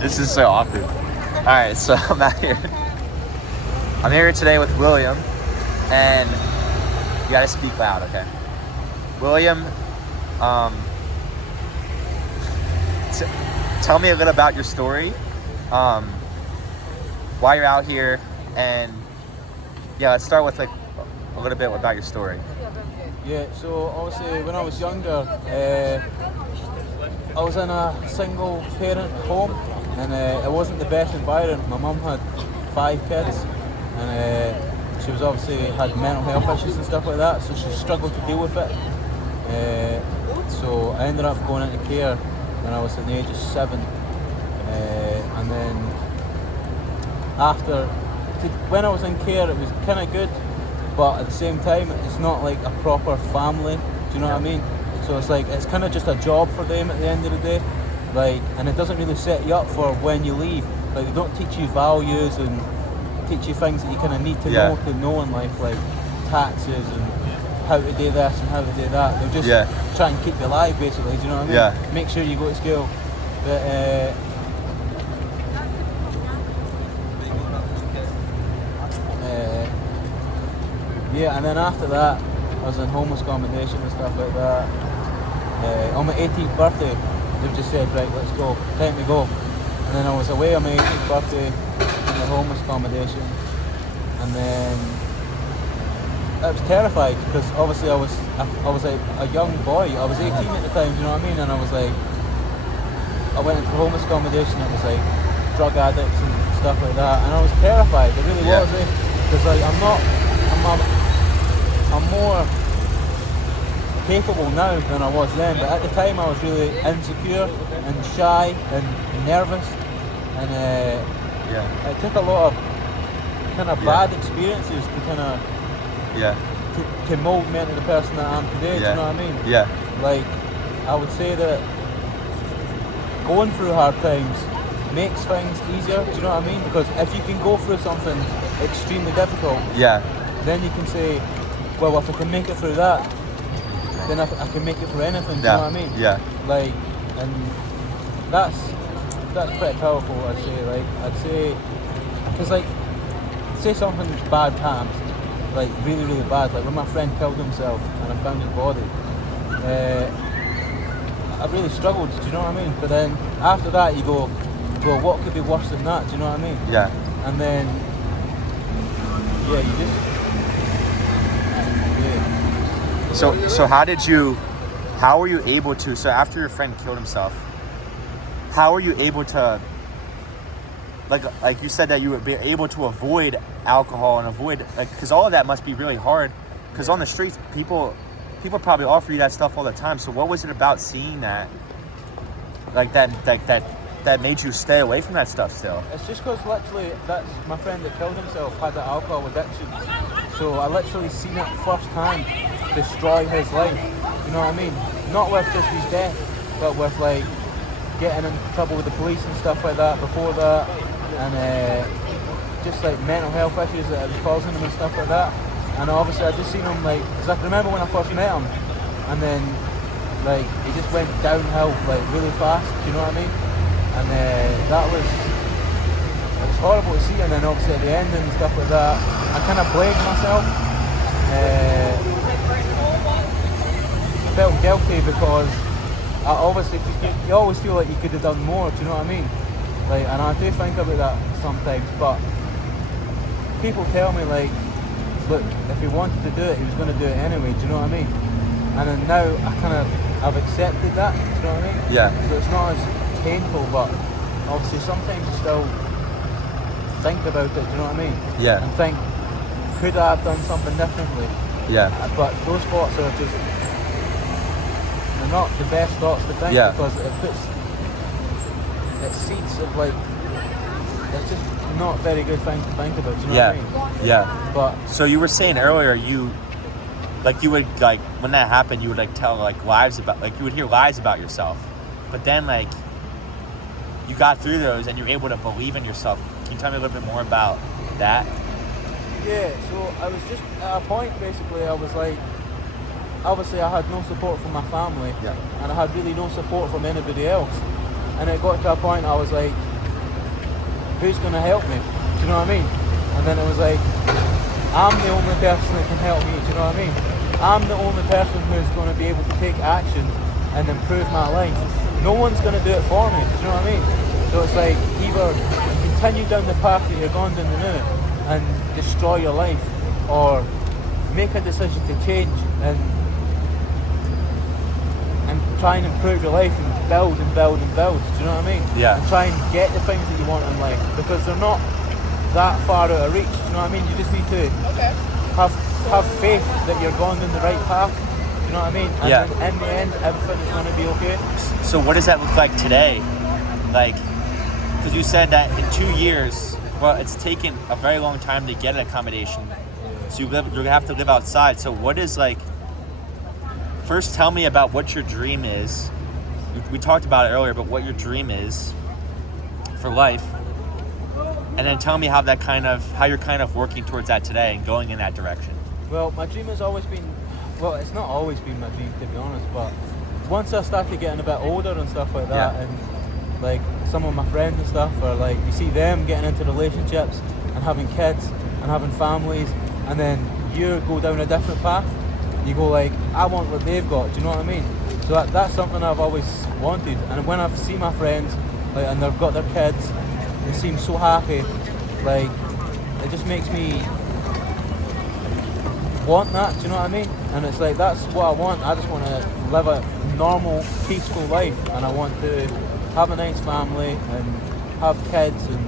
This is so awkward. All right, so I'm out here. I'm here today with William, and you gotta speak loud, okay? William, tell me a little about your story, why you're out here, and yeah, let's start with like a little bit about your story. Yeah, so obviously when I was younger, I was in a single parent home, and it wasn't the best environment. My mum had 5 kids, and she was obviously had mental health issues and stuff like that, so she struggled to deal with it. So I ended up going into care when I was at the age of 7, and then when I was in care, it was kind of good, but at the same time, it's not like a proper family. Do you know what I mean? So it's like it's kind of just a job for them at the end of the day, like, and it doesn't really set you up for when you leave. Like, they don't teach you values and teach you things that you kind of need to know in life, like taxes and how to do this and how to do that. They'll just try and keep you alive, basically. Do you know what I mean? Yeah. Make sure you go to school. But and then after that, I was in homeless accommodation and stuff like that. On my 18th birthday, they've just said, right, let's go, time to go. And then I was away on my 18th birthday in the homeless accommodation, and then I was terrified because obviously I was like a young boy. I was 18 at the time, do you know what I mean? And I was like, I went into homeless accommodation. It was like drug addicts and stuff like that, and I was terrified. It really was, because like I'm more capable now than I was then, but at the time I was really insecure and shy and nervous, and it took a lot of kind of bad experiences to kind of to mold me into the person that I am today. Do you know what I mean? Yeah. Like, I would say that going through hard times makes things easier. Do you know what I mean? Because if you can go through something extremely difficult, then you can say, well, if I can make it through that, then I can make it through anything. Do you know what I mean? Yeah. Like, and that's pretty powerful. I'd say. Like, because like, say something bad happens, like really really bad. Like when my friend killed himself and I found his body, I really struggled. Do you know what I mean? But then after that, you go, well, what could be worse than that? Do you know what I mean? Yeah. And then, you just. So how were you able to, so after your friend killed himself, how were you able to, like you said that you would be able to avoid alcohol and avoid, like, because all of that must be really hard, because on the streets, people probably offer you that stuff all the time. So what was it about seeing that, like that made you stay away from that stuff still? It's just because literally that's my friend that killed himself had an alcohol addiction. So I literally seen it firsthand destroy his life. You know what I mean? Not with just his death, but with like getting in trouble with the police and stuff like that before that, and just like mental health issues that it was causing him and stuff like that. And obviously I just seen him, like, because I can remember when I first met him, and then like he just went downhill like really fast. Do you know what I mean? And it was horrible to see. And then obviously at the end and stuff like that, I kind of blamed myself. I felt guilty because I obviously, you always feel like you could have done more. Do you know what I mean? Like, and I do think about that sometimes. But people tell me, like, look, if he wanted to do it, he was going to do it anyway. Do you know what I mean? And then now I've accepted that. Do you know what I mean? Yeah. So it's not as painful, but obviously sometimes you still think about it. Do you know what I mean? Yeah. And think, could I have done something differently? Yeah. But those thoughts are just, they're not the best thoughts to think, because it seeds of like, it's just not very good things to think about. Do you know what I mean? Yeah. But so you were saying earlier, you would, like, when that happened, you would like tell like lies about, like, you would hear lies about yourself, but then like you got through those and you're able to believe in yourself. Can you tell me a little bit more about that? Yeah, so I was just at a point, basically, I was like, obviously I had no support from my family, and I had really no support from anybody else. And it got to a point I was like, who's going to help me? Do you know what I mean? And then it was like, I'm the only person that can help me. Do you know what I mean? I'm the only person who's going to be able to take action and improve my life. No one's going to do it for me. Do you know what I mean? So it's like, either continue down the path that you're going down the now and destroy your life, or make a decision to change and try and improve your life and build and build and build. Do you know what I mean? Yeah. And try and get the things that you want in life, because they're not that far out of reach. Do you know what I mean? You just need to have faith that you're going down the right path. Do you know what I mean? And then in the end, everything is going to be okay. So what does that look like today? Like, because you said that in 2 years, well, it's taken a very long time to get an accommodation. So you're going to have to live outside. So what is, like, first tell me about what your dream is. We talked about it earlier, but what your dream is for life. And then tell me how you're kind of working towards that today and going in that direction. Well, my dream has always been, well, it's not always been my dream, to be honest, but once I started getting a bit older and stuff like that, and like some of my friends and stuff are like, you see them getting into relationships and having kids and having families, and then you go down a different path. You go like, I want what they've got. Do you know what I mean? So that's something I've always wanted. And when I see my friends, like, and they've got their kids, they seem so happy. Like, it just makes me want that. Do you know what I mean? And it's like, that's what I want. I just want to live a normal, peaceful life, and I want to have a nice family and have kids and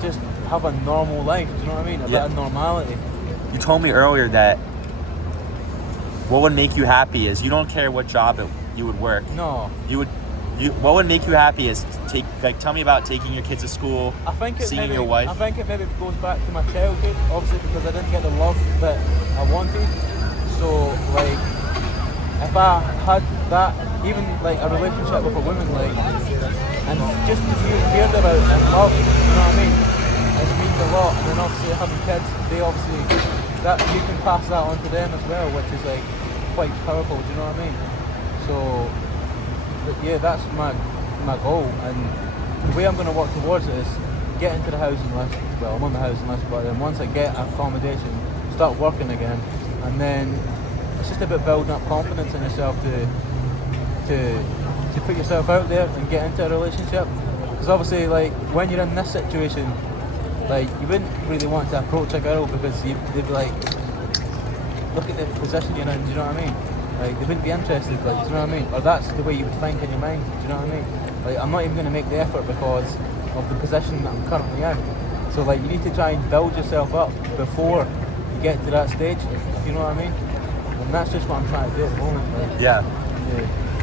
just have a normal life. Do you know what I mean? A bit of normality. You told me earlier that what would make you happy is you don't care what job you would work. No. What would make you happy is tell me about taking your kids to school, seeing your wife. I think it maybe goes back to my childhood, obviously, because I didn't get the love that I wanted. So like, if I had that, even like a relationship with a woman, like, and just to feel cared about and loved, you know what I mean? It means a lot. And then obviously having kids, they obviously, that you can pass that on to them as well, which is like quite powerful. Do you know what I mean? So, but yeah, that's my goal, and the way I'm going to work towards it is get into the housing list. Well, I'm on the housing list, but then once I get accommodation, start working again, and then it's just about building up confidence in yourself to put yourself out there and get into a relationship. Because obviously, like, when you're in this situation, like, you wouldn't really want to approach a girl because they'd be like, look at the position you're in. Do you know what I mean? Like, they wouldn't be interested, like, do you know what I mean? Or that's the way you would think in your mind, do you know what I mean? Like, I'm not even going to make the effort because of the position that I'm currently in. So, like, you need to try and build yourself up before you get to that stage, if you know what I mean? And that's just what I'm trying to do at the moment. Like, yeah.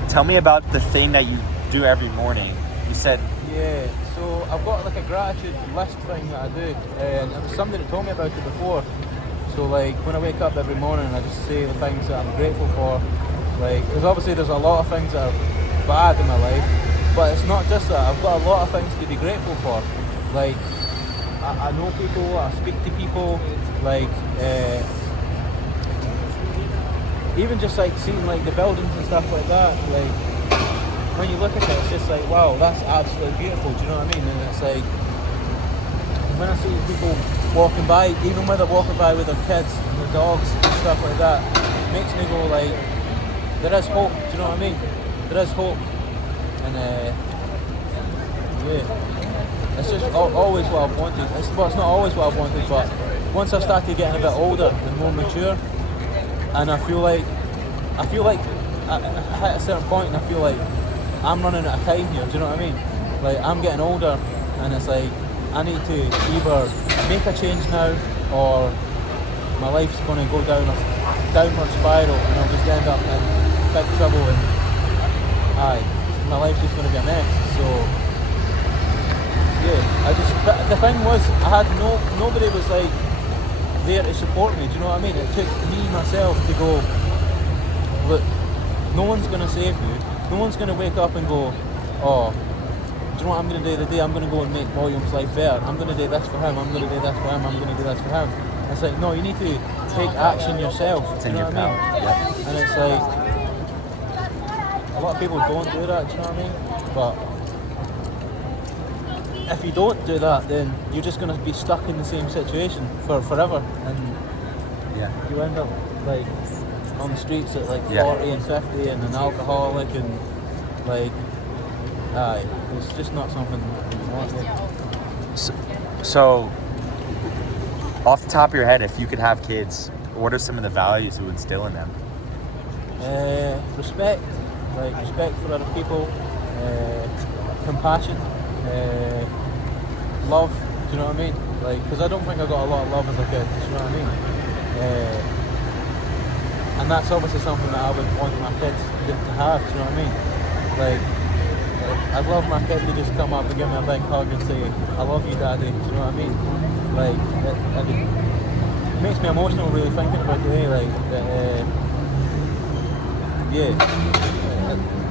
Tell me about the thing that you do every morning. You said... Yeah, so I've got, like, a gratitude list thing that I do, and it was somebody that told me about it before. So like, when I wake up every morning, I just say the things that I'm grateful for. Like, because obviously there's a lot of things that are bad in my life, but it's not just that. I've got a lot of things to be grateful for. Like, I know people, I speak to people, like, even just like seeing like the buildings and stuff like that, like, when you look at it, it's just like, wow, that's absolutely beautiful, do you know what I mean? And it's like, when I see people walking by, even when they're walking by with their kids and their dogs and stuff like that, it makes me go like, there is hope, do you know what I mean? There is hope. And yeah, it's just always what I've wanted. It's not always what I've wanted, but once I've started getting a bit older and more mature, and I feel like I hit a certain point and I feel like I'm running out of time here, do you know what I mean? Like, I'm getting older and it's like, I need to either make a change now, or my life's going to go down a downward spiral and I'll just end up in big trouble, and my life's just going to be a mess. So yeah, the thing was, I had nobody was like there to support me, do you know what I mean? It took me myself to go, look, no one's going to save you, no one's going to wake up and go, oh, do you know what I'm going to do today? I'm going to go and make William's life better. I'm going to do this for him. I'm going to do this for him. I'm going to do this for him. It's like, no, you need to take action yourself. It's do in you know your what I power. mean? Yeah. And it's like, a lot of people don't do that, do you know what I mean? But if you don't do that, then you're just going to be stuck in the same situation for forever, and Yeah. you end up like on the streets at like Yeah. 40 and 50 and an alcoholic, and like, it's just not something you want. So, off the top of your head, if you could have kids, what are some of the values you would instill in them? Respect, like respect for other people, compassion, love. Do you know what I mean? Like, because I don't think I got a lot of love as a kid. Do you know what I mean? And that's obviously something that I would want my kids to have. Do you know what I mean? Like, I'd love my kid to just come up and give me a big hug and say, "I love you, Daddy." Do you know what I mean? Like, it makes me emotional really thinking about it. Like,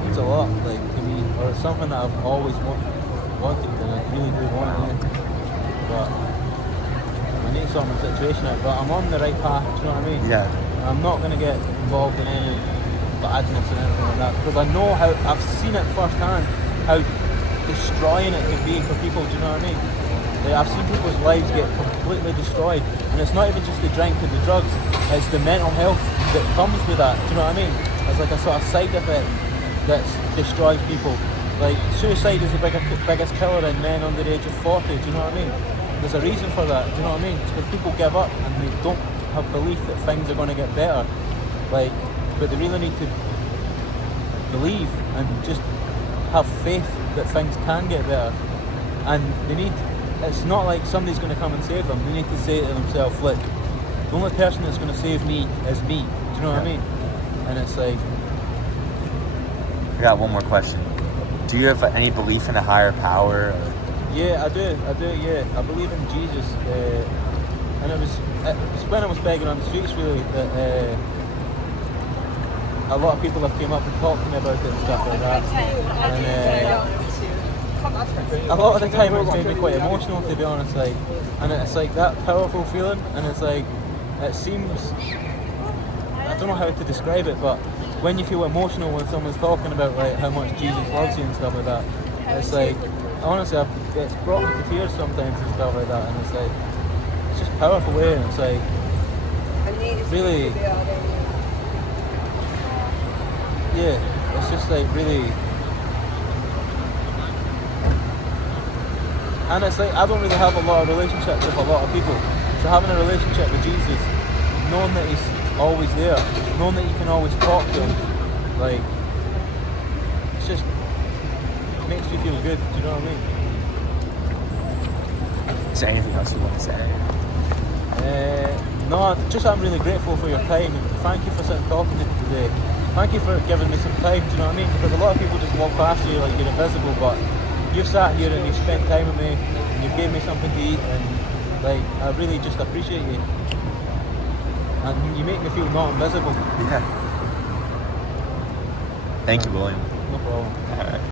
it's a lot, like, to me, or it's something that I've always wanted, and I really do want it. But I need to sort my situation out. But I'm on the right path. Do you know what I mean? Yeah. I'm not going to get involved in any badness and anything like that, because I know how I've seen it firsthand, how destroying it can be for people. Do you know what I mean? Like, I've seen people's lives get completely destroyed, and it's not even just the drink and the drugs; it's the mental health that comes with that. Do you know what I mean? It's like a sort of side effect that destroys people. Like, suicide is the biggest killer in men under the age of 40. Do you know what I mean? There's a reason for that. Do you know what I mean? It's because people give up and they don't have belief that things are going to get better. Like, but they really need to believe and just have faith that things can get better. And they need, it's not like somebody's going to come and save them. They need to say to themselves, look, the only person that's going to save me is me. Do you know what I mean? And it's like, I got one more question. Do you have any belief in a higher power? Or? yeah, I do, yeah. I believe in Jesus. And it was when I was begging on the streets, really, that a lot of people have came up and talked to me about it and stuff like that. And a lot of the time it's made me quite emotional, to be honest. Like, and it's like that powerful feeling, and it's like, it seems, I don't know how to describe it, but when you feel emotional when someone's talking about like how much Jesus loves you and stuff like that, it's like, honestly, it's brought me to tears sometimes and stuff like that, and it's like, it's just powerful way, and it's like, really, yeah, it's just like really, and it's like, I don't really have a lot of relationships with a lot of people, so having a relationship with Jesus, knowing that he's always there, knowing that you can always talk to him, like, it's just, it makes you feel good. Do you know what I mean? Is there anything else you want to say? No, just I'm really grateful for your time, and thank you for sitting talking to me today. Thank you for giving me some time. Do you know what I mean? Because a lot of people just walk past you like you're invisible, but you've sat here and you've spent time with me, and you've gave me something to eat, and like, I really just appreciate you. And you make me feel not invisible. Yeah. Thank you, William. No problem. All right.